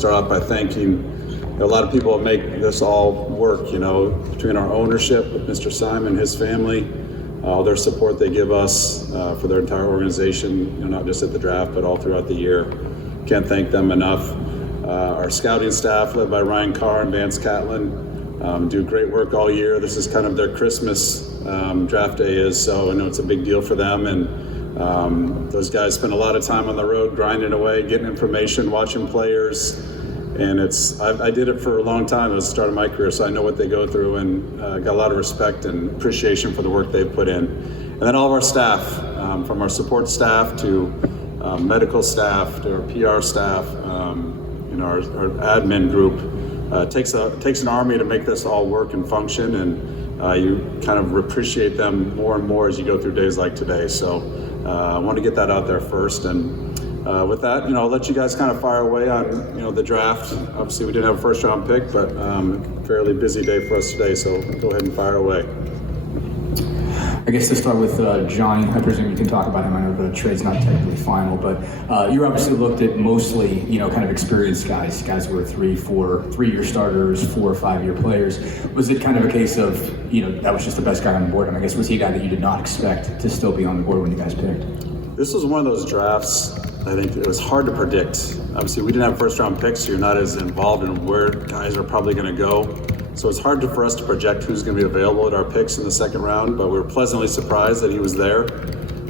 Start off by thanking a lot of people that make this all work, between our ownership with Mr. Simon, his family, all their support they give us for their entire organization, not just at the draft, but all throughout the year. Can't thank them enough. Our scouting staff, led by Ryan Carr and Vance Catlin, do great work all year. This is kind of their Christmas draft day is, so I know it's a big deal for them. And those guys spend a lot of time on the road, grinding away, getting information, watching players. And I did it for a long time at the start of my career, so I know what they go through, and got a lot of respect and appreciation for the work they've put in. And then all of our staff, from our support staff to medical staff to our PR staff, our admin group, takes an army to make this all work and function, and you kind of appreciate them more and more as you go through days like today. So I want to get that out there first. And with that, I'll let you guys kind of fire away on, the draft. Obviously, we didn't have a first-round pick, but fairly busy day for us today, so go ahead and fire away. I guess to start with Johnny, I presume you can talk about him. I know the trade's not technically final, but you obviously looked at mostly, kind of experienced guys who were 3-year starters, 4 or 5 year players. Was it kind of a case of, that was just the best guy on the board? And I guess was he a guy that you did not expect to still be on the board when you guys picked? This was one of those drafts, I think it was hard to predict. Obviously, we didn't have first-round picks, so you're not as involved in where guys are probably going to go. So it's hard for us to project who's going to be available at our picks in the second round, but we were pleasantly surprised that he was there.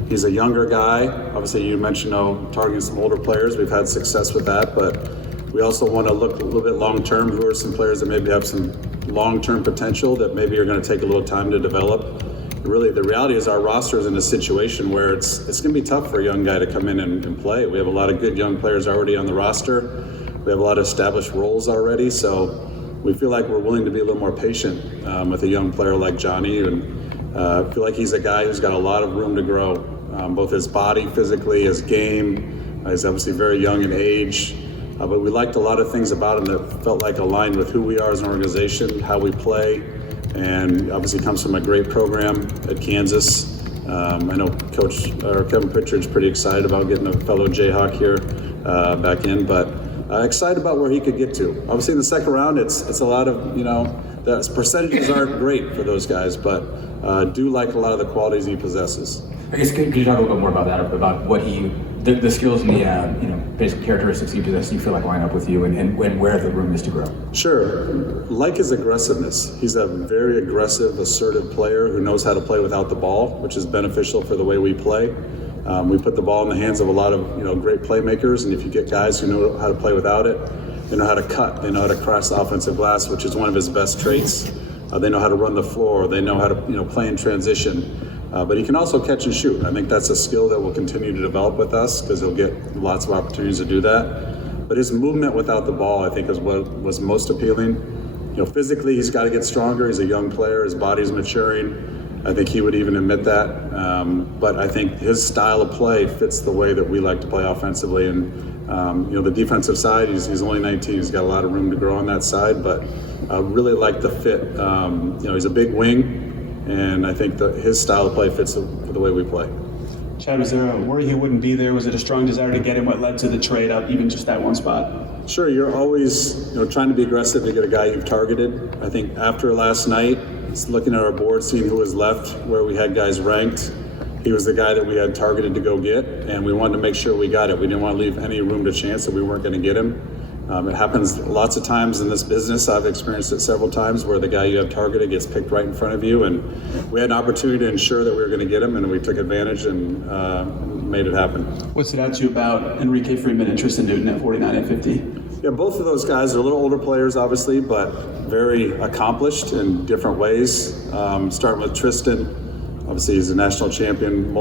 He's a younger guy. Obviously, you mentioned targeting some older players. We've had success with that, but we also want to look a little bit long-term. Who are some players that maybe have some long-term potential that maybe are going to take a little time to develop? Really, the reality is our roster is in a situation where it's going to be tough for a young guy to come in and play. We have a lot of good young players already on the roster. We have a lot of established roles already, so we feel like we're willing to be a little more patient with a young player like Johnny, and feel like he's a guy who's got a lot of room to grow, both his body, physically, his game. He's obviously very young in age, but we liked a lot of things about him that felt like aligned with who we are as an organization, how we play, and obviously comes from a great program at Kansas. I know Coach Kevin Pritchard's pretty excited about getting a fellow Jayhawk here back in, but excited about where he could get to. Obviously in the second round, it's a lot of, the percentages aren't great for those guys, but do like a lot of the qualities he possesses. I guess could you talk a little bit more about that, about what the skills and the basic characteristics he possesses you feel like line up with you, and where the room is to grow? Sure. Like his aggressiveness. He's a very aggressive, assertive player who knows how to play without the ball, which is beneficial for the way we play. We put the ball in the hands of a lot of great playmakers, and if you get guys who know how to play without it, they know how to cut, they know how to cross the offensive glass, which is one of his best traits. They know how to run the floor, they know how to play in transition. But he can also catch and shoot. I think that's a skill that will continue to develop with us because he'll get lots of opportunities to do that. But his movement without the ball, I think, is what was most appealing. Physically, he's got to get stronger. He's a young player. His body's maturing. I think he would even admit that. But I think his style of play fits the way that we like to play offensively. And, the defensive side, he's only 19. He's got a lot of room to grow on that side. But I really like the fit. He's a big wing. And I think that his style of play fits the way we play. Chad, was there a worry he wouldn't be there? Was it a strong desire to get him? What led to the trade up, even just that one spot? Sure, you're always trying to be aggressive to get a guy you've targeted. I think after last night, looking at our board, seeing who was left, where we had guys ranked, he was the guy that we had targeted to go get, and we wanted to make sure we got it. We didn't want to leave any room to chance that we weren't going to get him. It happens lots of times in this business. I've experienced it several times where the guy you have targeted gets picked right in front of you, and we had an opportunity to ensure that we were going to get him, and we took advantage and made it happen. What stood out to you about Enrique Freeman and Tristen Newton at 49 and 50? Yeah, both of those guys are a little older players, obviously, but very accomplished in different ways. Starting with Tristen, obviously he's a national champion,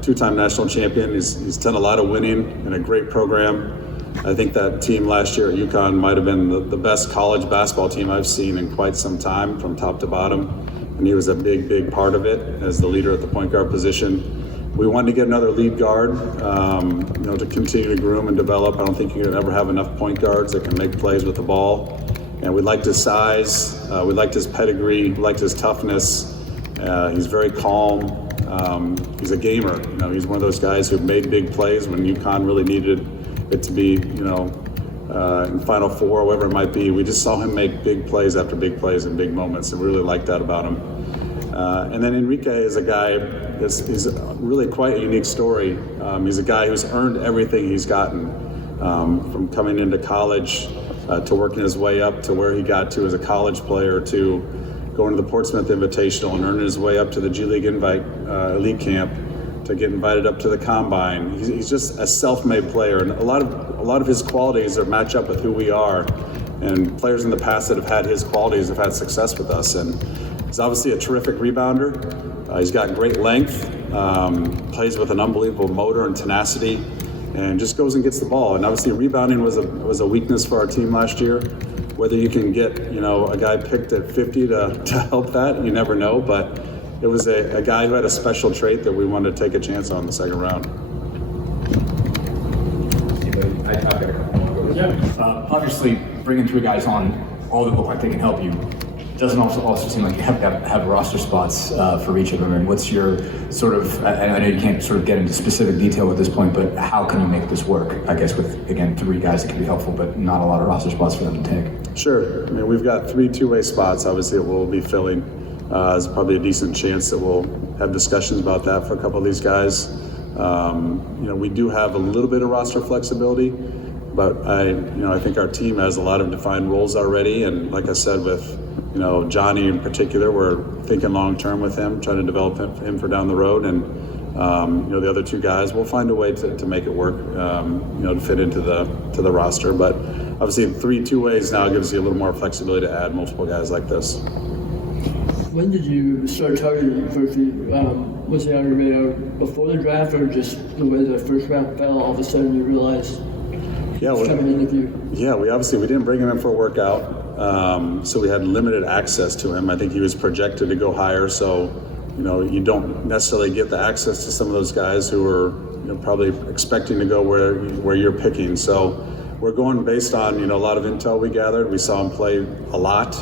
two-time national champion. He's done a lot of winning in a great program. I think that team last year at UConn might have been the best college basketball team I've seen in quite some time, from top to bottom. And he was a big part of it as the leader at the point guard position. We wanted to get another lead guard, to continue to groom and develop. I don't think you can ever have enough point guards that can make plays with the ball. And we liked his size, we liked his pedigree, we liked his toughness. He's very calm. He's a gamer. He's one of those guys who made big plays when UConn really needed it to be, in Final Four, whatever it might be. We just saw him make big plays after big plays in big moments, and really liked that about him. And then Enrique is a guy he's really quite a unique story. He's a guy who's earned everything he's gotten, from coming into college to working his way up to where he got to as a college player, to going to the Portsmouth Invitational and earning his way up to the G League Invite Elite Camp, to get invited up to the Combine. He's just a self-made player, and a lot of his qualities are match up with who we are. And players in the past that have had his qualities have had success with us. And he's obviously a terrific rebounder. He's got great length, plays with an unbelievable motor and tenacity, and just goes and gets the ball. And obviously rebounding was a weakness for our team last year. Whether you can get a guy picked at 50 to help that, you never know. But it was a guy who had a special trait that we wanted to take a chance on in the second round. I've got a couple more. Obviously, bringing three guys on, all that look like they can help you, doesn't also seem like you have to have roster spots for each of them. And what's your sort of, I know you can't sort of get into specific detail at this point, but how can you make this work? I guess with, again, three guys that can be helpful, but not a lot of roster spots for them to take. Sure. I mean, we've got 3 two-way spots, obviously, that we'll be filling. There's probably a decent chance that we'll have discussions about that for a couple of these guys. We do have a little bit of roster flexibility, but I think our team has a lot of defined roles already. And like I said, with Johnny in particular, we're thinking long term with him, trying to develop him for down the road. And the other 2 guys, we'll find a way to make it work, to fit into the roster. But obviously, 3 two-ways now gives you a little more flexibility to add multiple guys like this. When did you start targeting Furphy? Was it on your radar before the draft, or just the way the first round fell, all of a sudden you realized he's coming into view? Yeah, we didn't bring him in for a workout, so we had limited access to him. I think he was projected to go higher, so you don't necessarily get the access to some of those guys who are probably expecting to go where you're picking. So we're going based on a lot of intel we gathered. We saw him play a lot.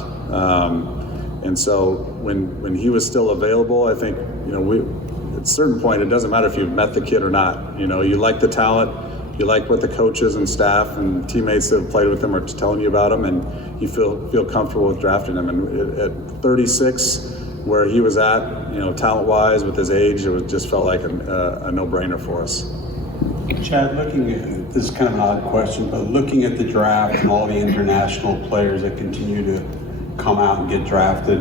And so when he was still available, I think, at a certain point, it doesn't matter if you've met the kid or not. You like the talent, you like what the coaches and staff and teammates that have played with him are telling you about him, and you feel comfortable with drafting him. And at 36, where he was at, talent-wise, with his age, it just felt like a no-brainer for us. Chad, this is kind of an odd question, but looking at the draft and all the international players that continue to come out and get drafted,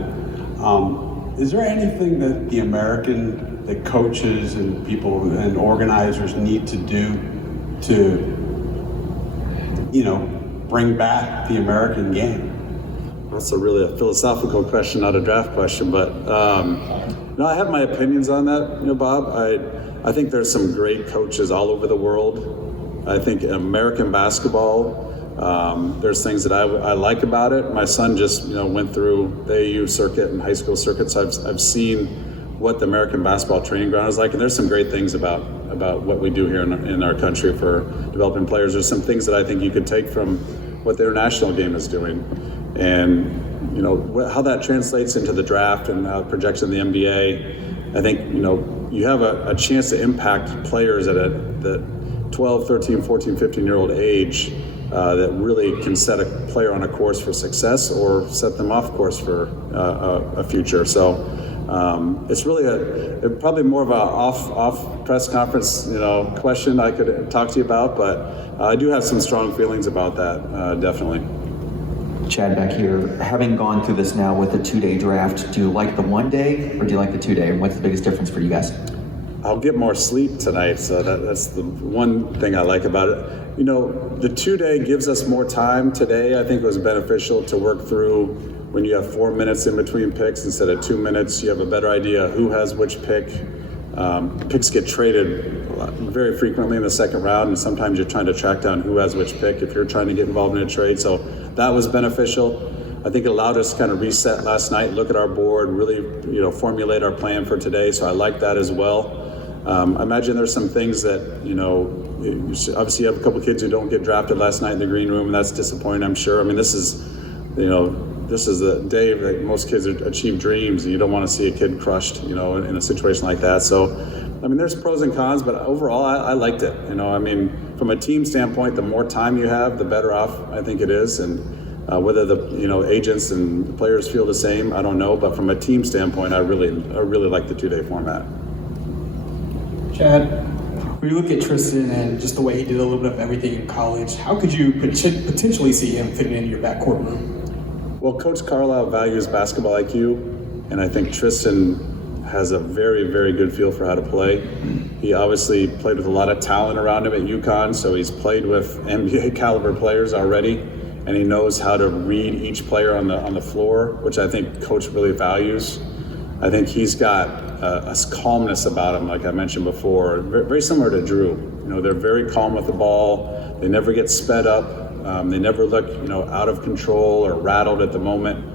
is there anything that the coaches and people and organizers need to do to, bring back the American game? That's really a philosophical question, not a draft question, but I have my opinions on that, Bob. I think there's some great coaches all over the world. I think American basketball, there's things that I like about it. My son just went through the AU circuit and high school circuits. I've seen what the American basketball training ground is like, and there's some great things about what we do here in our country for developing players. There's some things that I think you could take from what the international game is doing, and how that translates into the draft and how it projects in the NBA. I think you have a chance to impact players at the 12, 13, 14, 15-year-old age. That really can set a player on a course for success or set them off course for a future. So it's really probably more of a off press conference question I could talk to you about, but I do have some strong feelings about that, definitely. Chad, back here, having gone through this now with the 2-day draft, do you like the 1-day or do you like the 2-day? And what's the biggest difference for you guys? I'll get more sleep tonight, so that's the one thing I like about it. The 2-day gives us more time today. I think it was beneficial to work through when you have 4 minutes in between picks instead of 2 minutes. You have a better idea who has which pick. Picks get traded very frequently in the second round, and sometimes you're trying to track down who has which pick if you're trying to get involved in a trade. So that was beneficial. I think it allowed us to kind of reset last night, look at our board, really formulate our plan for today. So I like that as well. I imagine there's some things that, obviously you have a couple kids who don't get drafted last night in the green room, and that's disappointing, I'm sure. I mean, this is the day that most kids achieve dreams, and you don't want to see a kid crushed, in a situation like that. So I mean, there's pros and cons, but overall, I liked it. You know, I mean, from a team standpoint, the more time you have, the better off I think it is. And whether the agents and the players feel the same, I don't know. But from a team standpoint, I really like the 2-day format. Chad, when you look at Tristen and just the way he did a little bit of everything in college, how could you potentially see him fitting into your backcourt room? Well, Coach Carlisle values basketball IQ, and I think Tristen has a very, very good feel for how to play. He obviously played with a lot of talent around him at UConn, so he's played with NBA caliber players already, and he knows how to read each player on the floor, which I think Coach really values. I think he's got a calmness about him, like I mentioned before, very similar to Drew. You know, they're very calm with the ball. They never get sped up. They never look, out of control or rattled at the moment.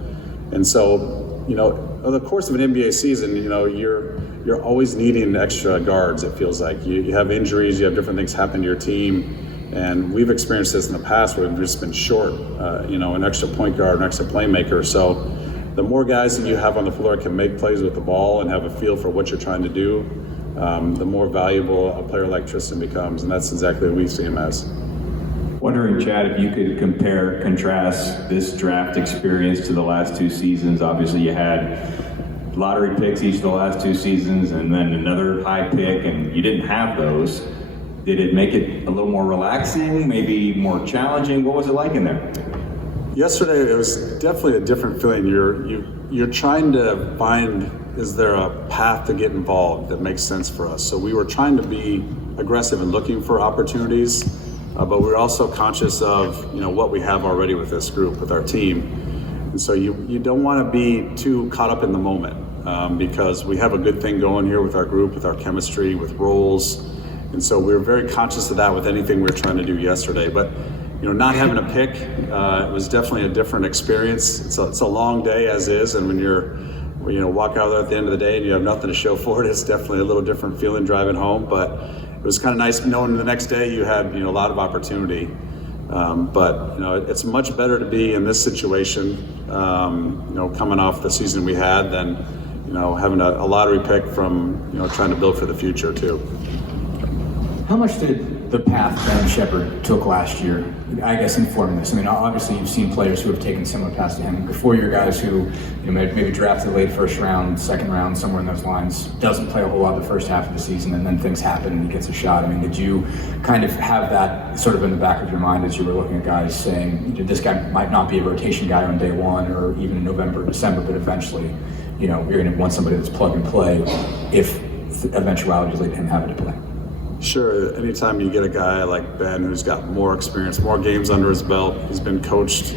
And so, over the course of an NBA season, you're always needing extra guards. It feels like you have injuries, you have different things happen to your team, and we've experienced this in the past where we've just been short, an extra point guard, an extra playmaker. So the more guys that you have on the floor can make plays with the ball and have a feel for what you're trying to do, the more valuable a player like Tristen becomes, and that's exactly what we see him as. Wondering, Chad, if you could contrast this draft experience to the last 2 seasons. Obviously, you had lottery picks each of the last 2 seasons and then another high pick, and you didn't have those. Did it make it a little more relaxing, maybe more challenging? What was it like in there? Yesterday, it was definitely a different feeling. You're trying to find, is there a path to get involved that makes sense for us? So we were trying to be aggressive and looking for opportunities. But we're also conscious of what we have already with this group, with our team, and so you don't want to be too caught up in the moment because we have a good thing going here with our group, with our chemistry, with roles, and so we're very conscious of that with anything we were trying to do yesterday. But not having a pick, it was definitely a different experience. It's a long day as is, and when you walk out there at the end of the day and you have nothing to show for it, it's definitely a little different feeling driving home. But it was kind of nice knowing the next day you had a lot of opportunity. But it's much better to be in this situation, coming off the season we had than having a lottery pick from trying to build for the future too. How much did the path Ben Shepherd took last year, I guess, inform this? I mean, obviously you've seen players who have taken similar paths to him. Before, your guys who maybe drafted late first round, second round, somewhere in those lines, doesn't play a whole lot the first half of the season, and then things happen and he gets a shot. I mean, did you kind of have that sort of in the back of your mind as you were looking at guys saying, this guy might not be a rotation guy on day one or even in November, December, but eventually, you're going to want somebody that's plug and play if eventualities lead to him having to play? Sure, anytime you get a guy like Ben who's got more experience, more games under his belt, he's been coached,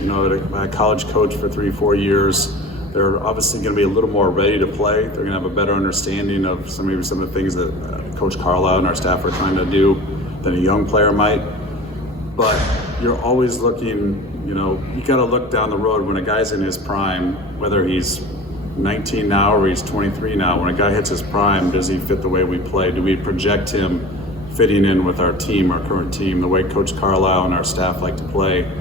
by a college coach for 3-4 years, they're obviously going to be a little more ready to play. They're going to have a better understanding of some of the things that Coach Carlisle and our staff are trying to do than a young player might. But you're always looking, you got to look down the road when a guy's in his prime, whether he's 19 now or he's 23 now. When a guy hits his prime, does he fit the way we play? Do we project him fitting in with our team, our current team, the way Coach Carlisle and our staff like to play?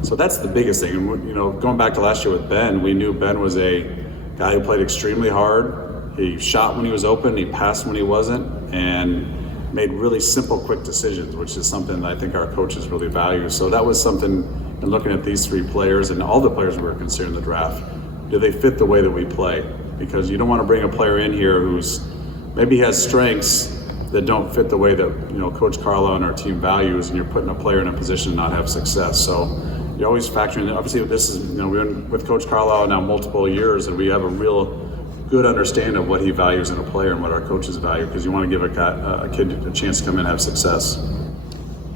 So that's the biggest thing. And going back to last year with Ben, we knew Ben was a guy who played extremely hard. He shot when he was open, he passed when he wasn't, and made really simple, quick decisions, which is something that I think our coaches really value. So that was something, in looking at these 3 players and all the players we were considering in the draft, do they fit the way that we play? Because you don't want to bring a player in here who's maybe has strengths that don't fit the way that Coach Carlisle and our team values, and you're putting a player in a position to not have success. So you're always factoring in. Obviously, this is we've been with Coach Carlisle now multiple years, and we have a real good understanding of what he values in a player and what our coaches value, because you want to give a kid a chance to come in and have success.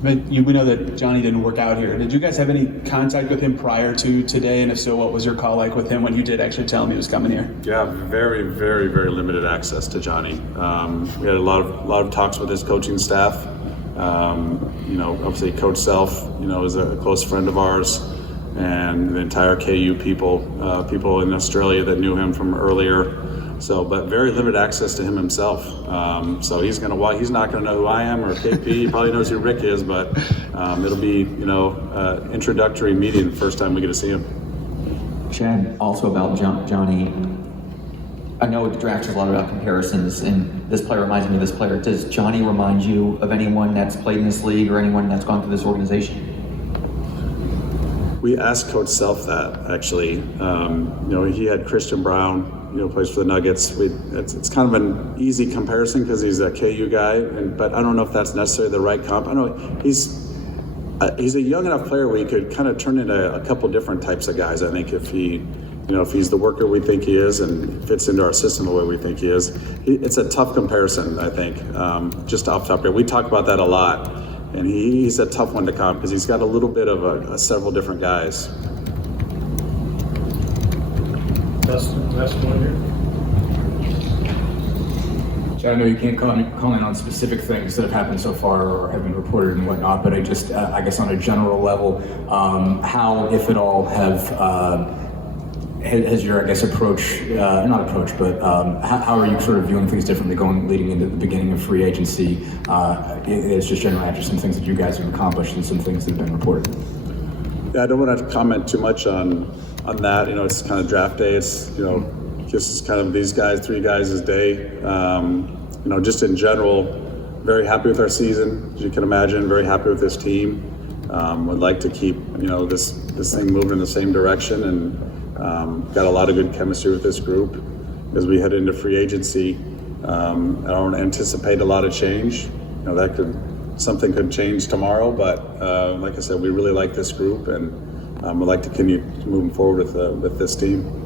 But we know that Johnny didn't work out here. Did you guys have any contact with him prior to today? And if so, what was your call like with him when you did actually tell him he was coming here? Yeah, very, very, very limited access to Johnny. We had a lot of talks with his coaching staff. Obviously Coach Self, is a close friend of ours, and the entire KU people in Australia that knew him from earlier. So, but very limited access to him himself. So he's not gonna know who I am or KP. He probably knows who Rick is, but it'll be, introductory meeting the first time we get to see him. Chad, also about Johnny, I know the draft is a lot about comparisons, and this player reminds me of this player. Does Johnny remind you of anyone that's played in this league or anyone that's gone through this organization? We asked Coach Self that, actually. He had Christian Brown, plays for the Nuggets. It's kind of an easy comparison because he's a KU guy, but I don't know if that's necessarily the right comp. I know he's a young enough player where he could kind of turn into a couple different types of guys. I think if he's the worker we think he is and fits into our system the way we think he is, it's a tough comparison, I think, just off the top here. We talk about that a lot, and he's a tough one to comp because he's got a little bit of several different guys. Last one here. Chad, I know you can't comment on specific things that have happened so far or have been reported and whatnot, but I just, I guess on a general level, how, if at all, has your, I guess, approach, not approach, but how are you sort of viewing things differently leading into the beginning of free agency? It's just generally after some things that you guys have accomplished and some things that have been reported. Yeah, I don't want to comment too much on that. It's kind of draft day. It's, just kind of these guys, three guys' day. Just in general, very happy with our season, as you can imagine, very happy with this team. Would like to keep, this thing moving in the same direction, and got a lot of good chemistry with this group. As we head into free agency, I don't anticipate a lot of change. Something could change tomorrow, but like I said, we really like this group, and would like to continue moving forward with this team.